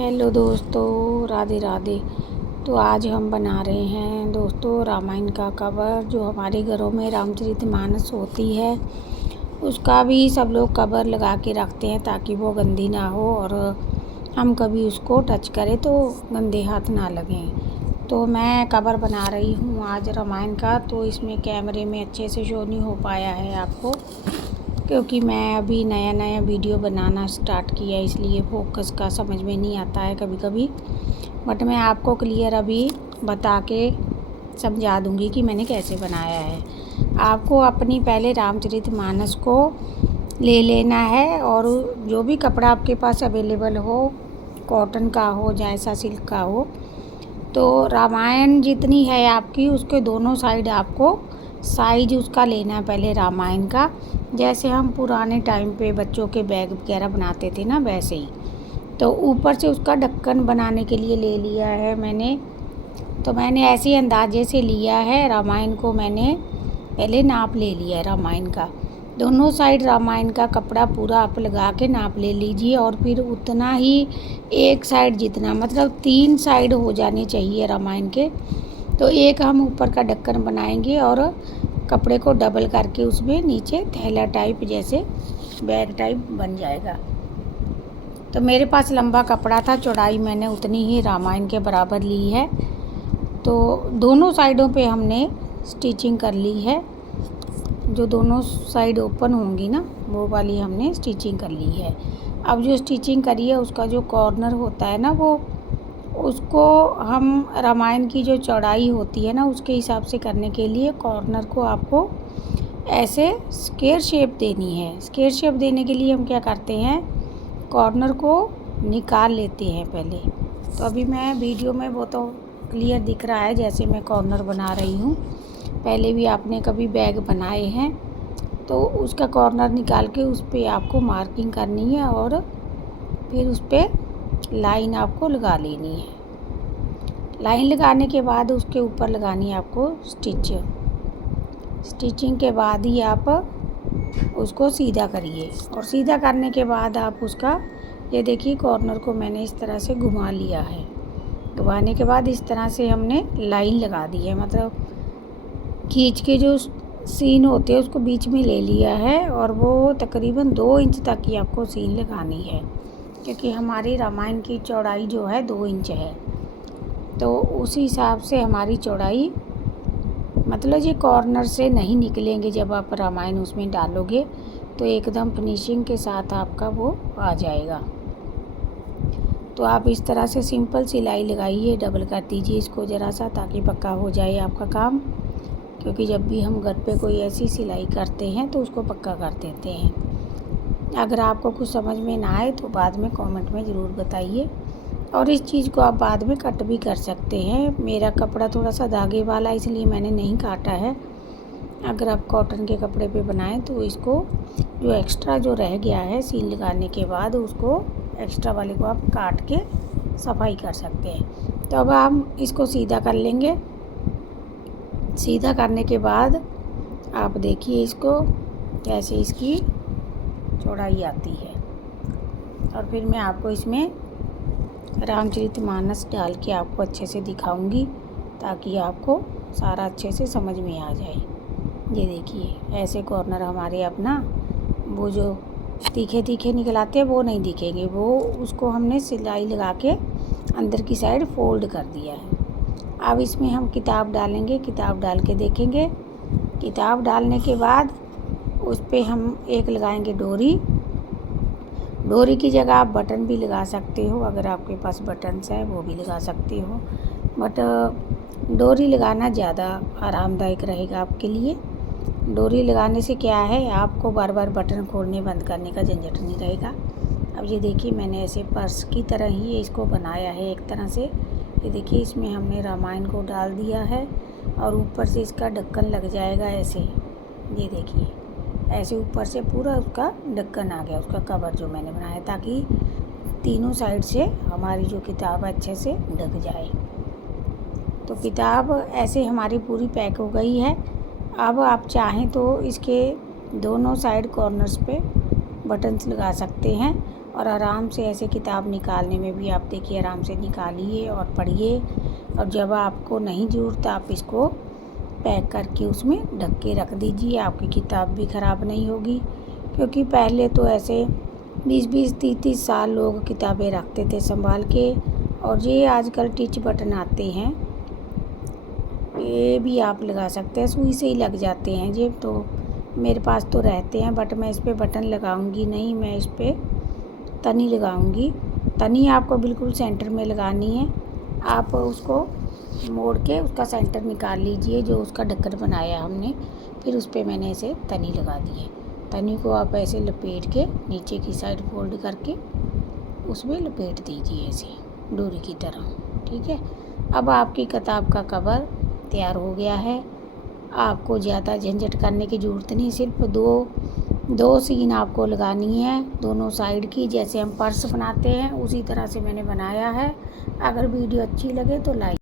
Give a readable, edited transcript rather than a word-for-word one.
Hello दोस्तों, राधे राधे। तो आज हम बना रहे हैं दोस्तों रामायण का कवर। जो हमारे घरों में रामचरितमानस होती है उसका भी सब लोग कवर लगा के रखते हैं ताकि वो गंदी ना हो और हम कभी उसको टच करें तो गंदे हाथ ना लगें। तो मैं कवर बना रही हूँ आज रामायण का। तो इसमें कैमरे में अच्छे से शो नहीं हो पाया है आपको, क्योंकि मैं अभी नया नया वीडियो बनाना स्टार्ट किया, इसलिए फोकस का समझ में नहीं आता है कभी कभी। बट मैं आपको क्लियर अभी बता के समझा दूंगी कि मैंने कैसे बनाया है। आपको अपनी पहले रामचरितमानस को ले लेना है और जो भी कपड़ा आपके पास अवेलेबल हो, कॉटन का हो या ऐसा सिल्क का हो, तो रामायण जितनी है आपकी उसके दोनों साइड आपको साइज उसका लेना है पहले रामायण का। जैसे हम पुराने टाइम पे बच्चों के बैग वगैरह बनाते थे ना, वैसे ही। तो ऊपर से उसका ढक्कन बनाने के लिए ले लिया है मैंने। तो मैंने ऐसे ही अंदाजे से लिया है। रामायण को मैंने पहले नाप ले लिया है रामायण का। दोनों साइड रामायण का कपड़ा पूरा आप लगा के नाप ले लीजिए और फिर उतना ही एक साइड जितना, मतलब 3 साइड हो जाने चाहिए रामायण के। तो एक हम ऊपर का ढक्कन बनाएंगे और कपड़े को डबल करके उसमें नीचे थैला टाइप जैसे बैग टाइप बन जाएगा। तो मेरे पास लंबा कपड़ा था, चौड़ाई मैंने उतनी ही रामायण के बराबर ली है। तो दोनों साइडों पे हमने स्टिचिंग कर ली है। जो दोनों साइड ओपन होंगी ना, वो वाली हमने स्टिचिंग कर ली है। अब जो स्टिचिंग करी है उसका जो कॉर्नर होता है ना, वो उसको हम रामायण की जो चौड़ाई होती है ना उसके हिसाब से करने के लिए कॉर्नर को आपको ऐसे स्क्वायर शेप देनी है। स्क्वायर शेप देने के लिए हम क्या करते हैं, कॉर्नर को निकाल लेते हैं पहले। तो अभी मैं वीडियो में वो तो क्लियर दिख रहा है जैसे मैं कॉर्नर बना रही हूँ। पहले भी आपने कभी बैग बनाए हैं तो उसका कॉर्नर निकाल के उस पर आपको मार्किंग करनी है और फिर उस पर लाइन आपको लगा लेनी है। लाइन लगाने के बाद उसके ऊपर लगानी है आपको स्टिचिंग के बाद ही आप उसको सीधा करिए। और सीधा करने के बाद आप उसका, ये देखिए कॉर्नर को मैंने इस तरह से घुमा लिया है। घुमाने के बाद इस तरह से हमने लाइन लगा दी है, मतलब खींच के जो सीन होते हैं उसको बीच में ले लिया है। और वो तकरीबन 2 इंच तक ही आपको सीन लगानी है, क्योंकि हमारी रामायण की चौड़ाई जो है 2 इंच है। तो उसी हिसाब से हमारी चौड़ाई, मतलब ये कॉर्नर से नहीं निकलेंगे जब आप रामायण उसमें डालोगे तो एकदम फिनिशिंग के साथ आपका वो आ जाएगा। तो आप इस तरह से सिंपल सिलाई लगाइए, डबल कर दीजिए इसको ज़रा सा ताकि पक्का हो जाए आपका काम। क्योंकि जब भी हम घर पे कोई ऐसी सिलाई करते हैं तो उसको पक्का कर देते हैं। अगर आपको कुछ समझ में ना आए तो बाद में कमेंट में ज़रूर बताइए। और इस चीज़ को आप बाद में कट भी कर सकते हैं। मेरा कपड़ा थोड़ा सा धागे वाला इसलिए मैंने नहीं काटा है। अगर आप कॉटन के कपड़े पे बनाएं तो इसको जो एक्स्ट्रा जो रह गया है सीन लगाने के बाद, उसको एक्स्ट्रा वाले को आप काट के सफाई कर सकते हैं। तो अब हम इसको सीधा कर लेंगे। सीधा करने के बाद आप देखिए इसको कैसे इसकी चौड़ाई आती है। और फिर मैं आपको इसमें रामचरितमानस डाल के आपको अच्छे से दिखाऊंगी ताकि आपको सारा अच्छे से समझ में आ जाए। ये देखिए ऐसे कॉर्नर हमारे अपना वो जो तीखे तीखे निकलाते हैं वो नहीं दिखेंगे, वो उसको हमने सिलाई लगा के अंदर की साइड फोल्ड कर दिया है। अब इसमें हम किताब डालेंगे, किताब डाल के देखेंगे। किताब डालने के बाद उस पर हम एक लगाएंगे डोरी। डोरी की जगह आप बटन भी लगा सकते हो, अगर आपके पास बटन्स है वो भी लगा सकते हो। बट डोरी लगाना ज़्यादा आरामदायक रहेगा आपके लिए। डोरी लगाने से क्या है, आपको बार बार बटन खोलने बंद करने का झंझट नहीं रहेगा। अब ये देखिए मैंने ऐसे पर्स की तरह ही इसको बनाया है एक तरह से। ये देखिए इसमें हमने रामायण को डाल दिया है और ऊपर से इसका ढक्कन लग जाएगा ऐसे। ये देखिए ऐसे ऊपर से पूरा उसका ढक्कन आ गया, उसका कवर जो मैंने बनाया, ताकि तीनों साइड से हमारी जो किताब अच्छे से ढक जाए। तो किताब ऐसे हमारी पूरी पैक हो गई है। अब आप चाहें तो इसके दोनों साइड कॉर्नर्स पे बटन्स लगा सकते हैं और आराम से ऐसे किताब निकालने में भी आप देखिए आराम से निकालिए और पढ़िए। और जब आपको नहीं ज़रूरत आप इसको पैक करके उसमें ढक के रख दीजिए, आपकी किताब भी ख़राब नहीं होगी। क्योंकि पहले तो ऐसे 20-20, 30-30 साल लोग किताबें रखते थे संभाल के। और ये आजकल टिच बटन आते हैं, ये भी आप लगा सकते हैं, सुई से ही लग जाते हैं ये तो। मेरे पास तो रहते हैं, बट मैं इस पर बटन लगाऊंगी नहीं, मैं इस पर तनी लगाऊंगी। तनी आपको बिल्कुल सेंटर में लगानी है। आप उसको मोड़ के उसका सेंटर निकाल लीजिए, जो उसका ढक्कन बनाया हमने, फिर उस पर मैंने ऐसे तनी लगा दी है। तनी को आप ऐसे लपेट के नीचे की साइड फोल्ड करके उसमें लपेट दीजिए ऐसे डोरी की तरह, ठीक है। अब आपकी किताब का कवर तैयार हो गया है। आपको ज़्यादा झंझट करने की ज़रूरत नहीं, सिर्फ दो सीन आपको लगानी है दोनों साइड की, जैसे हम पर्स बनाते हैं उसी तरह से मैंने बनाया है। अगर वीडियो अच्छी लगे तो लाइक